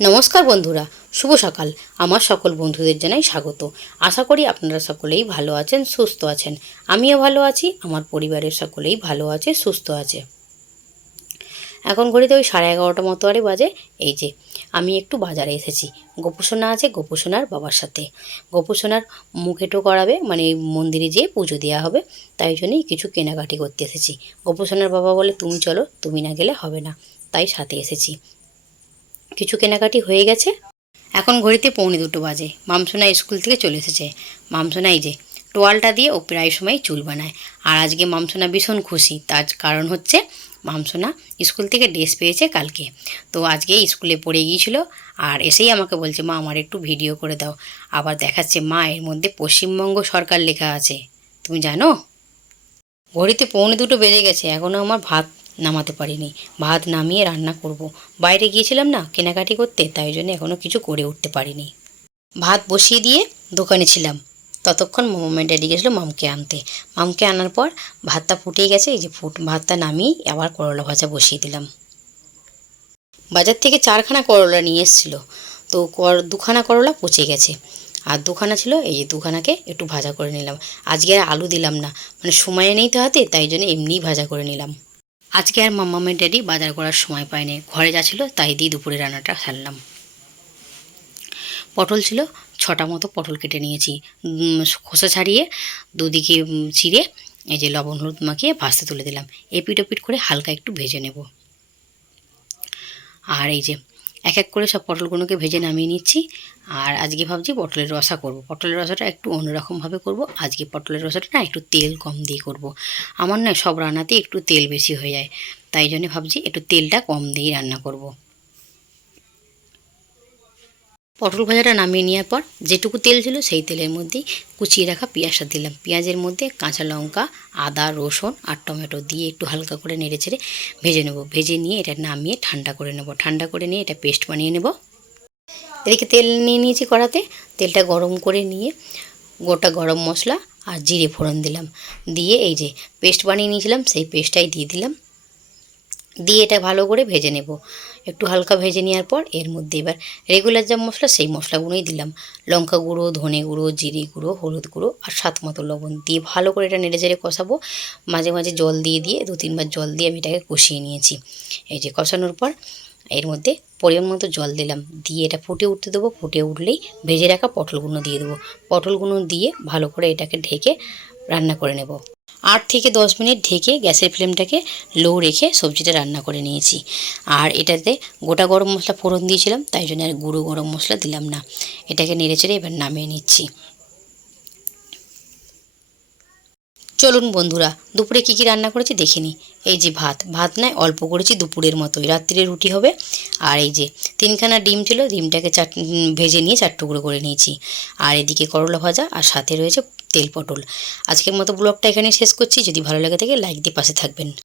নমস্কার বন্ধুরা, শুভ সকাল। আমার সকল বন্ধুদের জানাই স্বাগত। আশা করি আপনারা সকলেই ভালো আছেন, সুস্থ আছেন। আমিও ভালো আছি, আমার পরিবারের সকলেই ভালো আছে, সুস্থ আছে। এখন ঘড়িতে ওই 11:30 মতো আরে বাজে। এই যে আমি একটু বাজারে এসেছি। গোপুসোনা আছে, গোপুসোনার বাবার সাথে। গোপুসোনার মুখেটো করাবে, মানে মন্দিরে যেয়ে পুজো দেওয়া হবে, তাই জন্যই কিছু কেনাকাটি করতে এসেছি। গোপুসোনার বাবা বলে তুমি চলো, তুমি না গেলে হবে না, তাই সাথে এসেছি। কিছু কেনাকাটি হয়ে গেছে। এখন ঘড়িতে 1:45 বাজে। মামসোনা স্কুল থেকে চলে এসেছে। মামসোনা এই যে টোয়ালটা দিয়ে ও প্রায় সময় চুল বানায়। আর আজকে মামসোনা ভীষণ খুশি, তার কারণ হচ্ছে মামসোনা স্কুল থেকে ড্রেস পেয়েছে কালকে। তো আজকে স্কুলে পড়ে গিয়েছিল, আর এসেই আমাকে বলছে মা আমার একটু ভিডিও করে দাও। আবার দেখাচ্ছে মা এর মধ্যে পশ্চিমবঙ্গ সরকার লেখা আছে, তুমি জানো? ঘড়িতে 1:45 বেজে গেছে, এখনও আমার ভাত নামাতে পারিনি। ভাত নামিয়ে রান্না করব। বাইরে গিয়েছিলাম না কেনাকাটি করতে, তাই জন্য এখনও কিছু করে উঠতে পারিনি। ভাত বসিয়ে দিয়ে দোকানে ছিলাম, ততক্ষণ মামের ড্যাডি গেছিলো মামকে আনতে। মামকে আনার পর ভাতটা ফুটে গেছে, এই যে ভাতটা নামিয়ে আবার করলা ভাজা বসিয়ে দিলাম। বাজার থেকে 4খানা করলা নিয়ে এসেছিলো, তো দুখানা করলা পচে গেছে, আর দুখানা ছিল, এই যে দুখানাকে একটু ভাজা করে নিলাম। আজকে আর আলু দিলাম না, মানে সময় নেই তো হাতে, তাই জন্য এমনিই ভাজা করে নিলাম। আজকে আর মামামের ড্যাডি বাজার করার সময় পায়নি, ঘরে যা ছিল তাই দিয়ে দুপুরে রান্নাটা সারলাম। পটল ছিল 6টা মতো পটল কেটে নিয়েছি, খোসা ছাড়িয়ে দুদিকে চিড়ে এই যে লবণ হলুদ মাখিয়ে ভাজতে তুলে দিলাম। এপিট ওপিট করে হালকা একটু ভেজে নেব। আর এই যে এক এক করে সব পটলগুলোকে ভেজে নামিয়ে নিচ্ছি। আর আজকে ভাবছি পটলের রসা করব। পটলের রসাটা একটু অন্যরকমভাবে করব। আজকে পটলের রসাটা না একটু তেল কম দিয়ে করব। আমার না সব রান্নাতে একটু তেল বেশি হয়ে যায়, তাই জন্য ভাবছি একটু তেলটা কম দিয়ে রান্না করব। পটল ভাজাটা নামিয়ে নেওয়ার পর যেটুকু তেল ছিল সেই তেলের মধ্যেই কুচিয়ে রাখা পেঁয়াজটা দিলাম। পেঁয়াজের মধ্যে কাঁচা লঙ্কা, আদা, রসুন আর টমেটো দিয়ে একটু হালকা করে নেড়ে চেড়ে ভেজে নেব। ভেজে নিয়ে এটা নামিয়ে ঠান্ডা করে নেব। ঠান্ডা করে নিয়ে এটা পেস্ট বানিয়ে নেব। এদিকে তেল নিয়ে নিয়েছি কড়াতে। তেলটা গরম করে নিয়ে গোটা গরম মশলা আর জিরে ফোড়ন দিলাম। দিয়ে এই যে পেস্ট বানিয়ে নিয়েছিলাম সেই পেস্টটাই দিয়ে দিলাম। দিয়ে এটা ভালো করে ভেজে নেব। একটু হালকা ভেজে নেওয়ার পর এর মধ্যে এবার রেগুলার যা মশলা সেই মশলাগুলোই দিলাম। লঙ্কা গুঁড়ো, ধনে গুঁড়ো, জিরে গুঁড়ো, হলুদ গুঁড়ো আর স্বাদ মতো লবণ দিয়ে ভালো করে এটা নেড়ে চেড়ে কষাবো। মাঝে মাঝে জল দিয়ে দিয়ে 2-3 বার জল দিয়ে আমি এটাকে কষিয়ে নিয়েছি। এই যে কষানোর পর এর মধ্যে পরিমাণ মতো জল দিলাম, দিয়ে এটা ফুটে উঠতে দেবো। ফুটে উঠলেই ভেজে রাখা পটলগুলো দিয়ে দেবো। পটলগুলো দিয়ে ভালো করে এটাকে ঢেকে রান্না করে নেব। 8 থেকে 10 মিনিট ঢেকে গ্যাসের ফ্লেমটাকে লো রেখে সবজিটা রান্না করে নিয়েছি। আর এটাতে গোটা গরম মশলা ফোড়ন দিয়েছিলাম, তাই জন্য আর গুঁড়ো গরম মশলা দিলাম না। এটাকে নেড়েচেড়ে এবার নামিয়ে নিচ্ছি। চলুন বন্ধুরা, দুপুরে কী কী রান্না করেছি দেখে নিই। এই যে ভাত নয় অল্প করেছি, দুপুরের মতোই, রাত্রিরে রুটি হবে। আর এই যে 3খানা ডিম ছিল, ডিমটাকে ভেজে নিয়ে 4 টুকরো করে নিয়েছি। আর এদিকে করলা ভাজা আর সাথে রয়েছে তেল পটল। আজকের মতো ব্লগটা এখানে শেষ করছি। যদি ভালো লাগে থাকে লাইক দিয়ে পাশে থাকবেন।